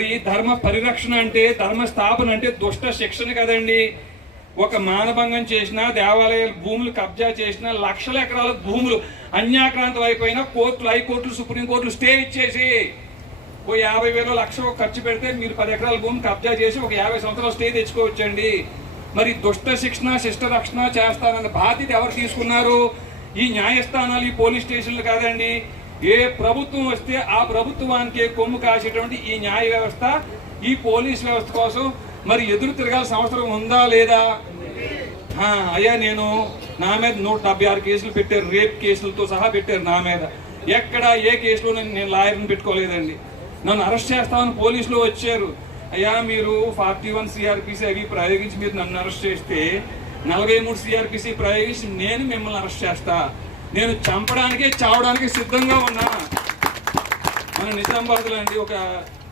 మరి ధర్మ పరిరక్షణ అంటే ధర్మ స్థాపన అంటే దుష్ట శిక్షణ కదండి. ఒక మానభంగం చేసిన దేవాలయాల భూములు కబ్జా చేసిన లక్షల ఎకరాల భూములు అన్యాక్రాంతం అయిపోయినా కోర్టులు హైకోర్టులు సుప్రీంకోర్టులు స్టే ఇచ్చేసి ఓ యాభై వేలు లక్ష ఖర్చు పెడితే మీరు పది ఎకరాల భూమి కబ్జా చేసి ఒక యాభై సంవత్సరాలు స్టే తెచ్చుకోవచ్చండి. మరి దుష్ట శిక్షణ శిష్ట రక్షణ చేస్తానన్న బాధ్యత ఎవరు తీసుకున్నారు? ఈ న్యాయస్థానాలు ఈ పోలీస్ స్టేషన్లు కాదండి. ఏ ప్రభుత్వం వస్తే ఆ ప్రభుత్వానికి కొమ్ము కాసేటువంటి ఈ న్యాయ వ్యవస్థ ఈ పోలీస్ వ్యవస్థ కోసం మరి ఎదురు తిరగాల్సిన అవసరం ఉందా లేదా? అయ్యా నేను నా మీద నూట డెబ్బై ఆరు కేసులు పెట్టారు రేప్ కేసులతో సహా పెట్టారు నా మీద. ఎక్కడ ఏ కేసులో నేను నేను లాయర్ని పెట్టుకోలేదండి. నన్ను అరెస్ట్ చేస్తామని పోలీసులు వచ్చారు. అయ్యా మీరు ఫార్టీ వన్ సిఆర్పిసి అవి ప్రయోగించి మీరు నన్ను అరెస్ట్ చేస్తే నలభై మూడు సిఆర్పిసి ప్రయోగించి నేను మిమ్మల్ని అరెస్ట్ చేస్తా. నేను చంపడానికి చావడానికి సిద్ధంగా ఉన్నా. మన నిజామాబాద్లో అండి ఒక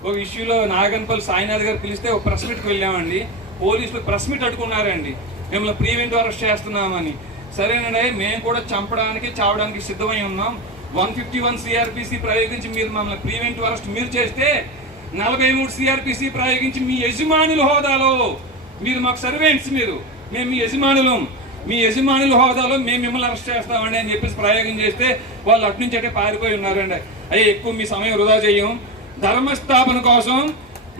ఒక ఇష్యూలో నాగన్పల్లి సాయినాథ్ గారు పిలిస్తే ఒక ప్రెస్ మీట్కి వెళ్ళామండి. పోలీసులు ప్రెస్ మీట్ అడుగున్నారండి మిమ్మల్ని ప్రీవెంట్ అరెస్ట్ చేస్తున్నామని. సరేనండి మేము కూడా చంపడానికి చావడానికి సిద్ధమై ఉన్నాం. వన్ ఫిఫ్టీ వన్ సిఆర్పిసి ప్రయోగించి మీరు మమ్మల్ని ప్రీవెంట్ అరెస్ట్ మీరు చేస్తే నలభై మూడు సిఆర్పిసి ప్రయోగించి మీ యజమానుల హోదాలో. మీరు మాకు సర్వేంట్స్ మీరు. మేము మీ యజమానులం. మీ యజమానుల హోదాలో మేము మిమ్మల్ని అరెస్ట్ చేస్తామండి అని చెప్పేసి ప్రయోగం చేస్తే వాళ్ళు అటు నుంచి అంటే పారిపోయి ఉన్నారండి. అయ్యే ఎక్కువ మీ సమయం వృధా చేయం. ధర్మస్థాపన కోసం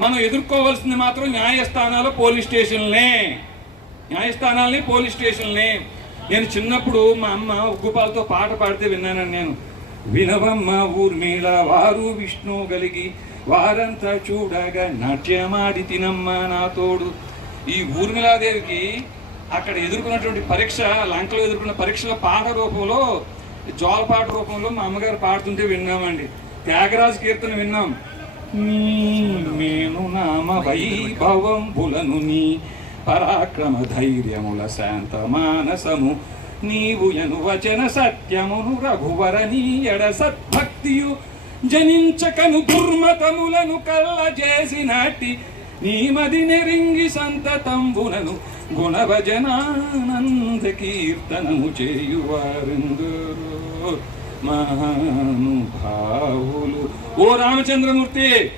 మనం ఎదుర్కోవాల్సింది మాత్రం న్యాయస్థానాలు పోలీస్ స్టేషన్లే న్యాయస్థానాలని పోలీస్ స్టేషన్లే నేను చిన్నప్పుడు మా అమ్మ ఉగ్గుపాలతో పాట పాడితే విన్నానండి నేను. వినవమ్మ ఊర్మిళ వారు విష్ణు కలిగి వారంతా చూడగా నాట్యమాడి తినమ్మ నా తోడు. ఈ ఊర్మిళాదేవికి అక్కడ ఎదుర్కొన్నటువంటి పరీక్ష లంకలో ఎదుర్కొన్న పరీక్షల పాట రూపంలో జోలపాట రూపంలో మా అమ్మగారు పాడుతుంటే విన్నామండి. త్యాగరాజు కీర్తన విన్నాం. నేను నామ వైభవం బులను నీ పరాక్రమ ధైర్యముల శాంత మానసము నీవు ఎను వచన సత్యమును రఘువర నీ ఎడ సద్భక్తియు జనించకను దుర్మతములను కళ్ళ చేసినట్టి నీ మది నెరింగి సంతతంబునను గుణభజనానంద కీర్తనము చేయువారెందరో మహానుభావులు. ఓ రామచంద్రమూర్తి